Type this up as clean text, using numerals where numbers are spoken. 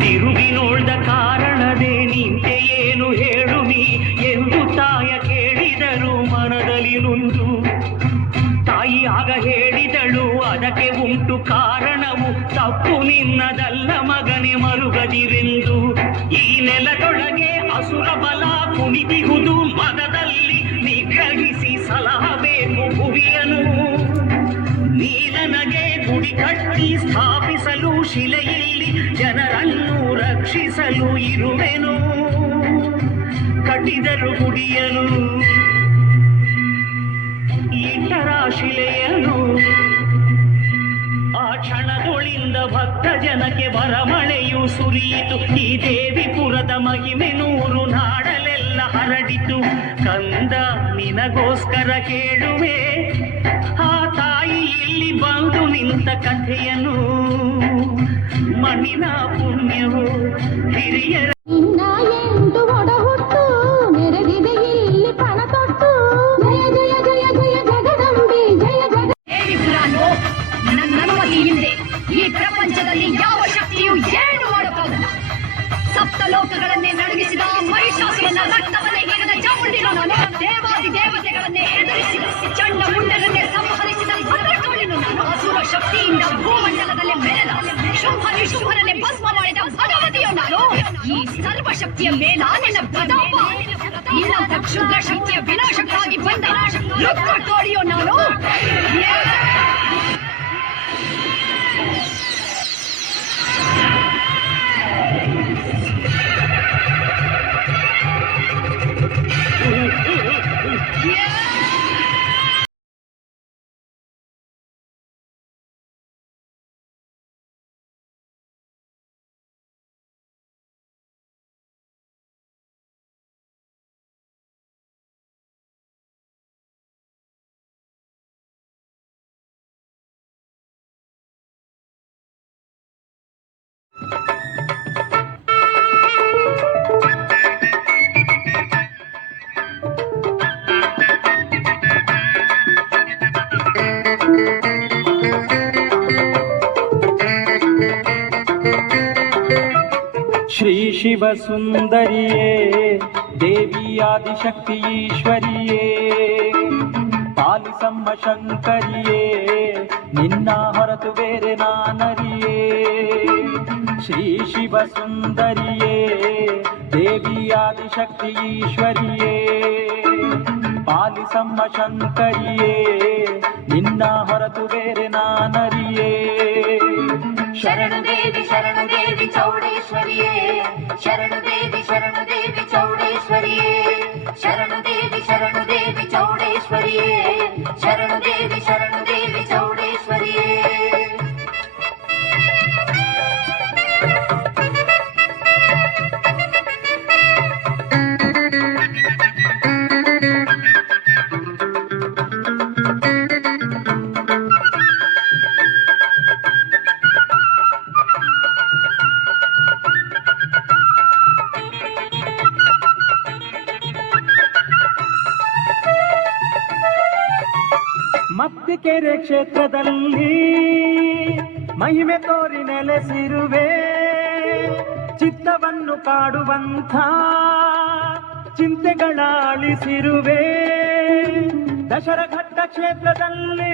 ತಿರುಗಿನೋಳ್ದ ಕಾರಣದೇ ನಿಂತೆ ಏನು ಹೇಳುವಿ ಎಂದು ತಾಯ ಕೇಳಿದರು ಮನದಲ್ಲಿ ನೊಂದು. ತಾಯಿ ಆಗ ಹೇಳಿದಳು ಅದಕ್ಕೆ ಉಂಟು ಕಾರಣವು, ತಪ್ಪು ನಿನ್ನದಲ್ಲ ಮಗನೆ ಮರುಗದಿರೆಂದು. ಈ ನೆಲದೊಳಗೆ ಅಸುರ ಬಲ ಕುಣಿದಿಹುದು, ಮದದಲ್ಲಿ ನಿಗ್ರಹಿಸಿ ಸಲಹಬೇಕು ಭುವಿಯನು. ನೀ ನನಗೆ ಗುಡಿ ಕಟ್ಟಿ ಸ್ಥಾಪಿಸಲು, ಶಿಲೆಯಲ್ಲಿ ಜನರನ್ನು ರಕ್ಷಿಸಲು ಇರುವೆನು. ಕಟ್ಟಿದರು ಗುಡಿಯನು, ಇಟ್ಟರ ಶಿಲೆಯನು. ಆ ಕ್ಷಣದೊಳಿಂದ ಭಕ್ತ ಜನಕ್ಕೆ ಬರಮಳೆಯು ಸುರಿಯಿತು. ಈ ದೇವಿಪುರದ ಮಹಿಮೆ ನೂರು ನಾಡಲೆಲ್ಲ ಹರಡಿತು. ಕಂದ ನಿನಗೋಸ್ಕರ ಕೇಳುವೆ ಆ ತಾಯಿ ಇಲ್ಲಿ ಬಂದು ನಿಂತ ಕಥೆಯನು. ಮಣ್ಣಿನ ಪುಣ್ಯವು ಹಿರಿಯರ ಈ ಪ್ರಪಂಚದಲ್ಲಿ ಯಾವ ಶಕ್ತಿಯು ಏನು ಮಾಡಕ್ಕಾಗಲ್ಲ. ಸಪ್ತಲೋಕಗಳನ್ನೇ ನಡುಗಿಸಿದ ಮಹಿಷಾಸುರನ ರಕ್ತವನ್ನೇ ಹೀರಿದ ಚಾಮುಂಡಿನ ನಾನು. ದೇವಾದಿ ದೇವತೆಗಳನ್ನೇ ಎದುರಿಸಿದ ಚಂಡ ಮುಂಡರನ್ನೇ ಸಂಹರಿಸಿದ ಭದ್ರಕಾಳಿನು ನಾನು. ಅಸುರ ಶಕ್ತಿಯಿಂದ ಭೂಮಂಡಲದಲ್ಲಿ ಮೆರೆದ ಶುಂಭ ನಿಶುಂಭರನ್ನೇ ಭಸ್ಮ ಮಾಡಿದ ಭಗವತಿಯು ನಾನು. ಈ ಸರ್ವಶಕ್ತಿಯ ಮೇಲ ನಿನ್ನ ಪ್ರತಾಪ, ಇಲ್ಲಂತ ಕ್ಷುದ್ರ ಶಕ್ತಿಯ ವಿನಾಶಕ್ಕಾಗಿ ಬಂದ ರುದ್ರಕೋಡಿಯು ನಾನು. ಶ್ರೀ ಶಿವ ಸುಂದರಿಯೇ ದೇವಿ ಆದಿಶಕ್ತಿ ಈಶ್ವರಿಯೇ, ಪಾಲಿಸಮ್ಮ ಶಂಕರಿಯೇ ನಿನ್ನ ಹೊರತು ಬೇರೆ ನಾನರಿಯೇ. ಶ್ರೀ ಶಿವ ಸುಂದರಿಯೇ ದೇವಿ ಆದಿಶಕ್ತಿ ಈಶ್ವರಿಯೇ, ಪಾಲಿಸಮ್ಮ ಶಂಕರಿಯೇ ನಿನ್ನ ಹೊರತು ಬೇರೆ ನಾನರಿಯೇ. ಶರಣು ದೇವಿ ಚೌಡೇಶ್ವರಿಯೇ ಶರಣು ದೇವಿ ಚೌಡೇಶ್ವರಿಯೇ ಶರಣು ದೇವಿ ಚೌಡೇಶ್ವರಿಯೇ ಶರಣು ದೇವಿ ಚೌಡೇಶ್ವರಿಯೇ ಮತ್ತಿಕೆರೆ ಕ್ಷೇತ್ರದಲ್ಲಿ ಮಹಿಮೆ ತೋರಿ ನೆಲೆಸಿರುವೆ ಚಿತ್ತವನ್ನು ಕಾಡುವಂಥ ಚಿಂತೆಗಳ ಅಳಿಸಿರುವೆ ದಶರಘಟ್ಟ ಕ್ಷೇತ್ರದಲ್ಲಿ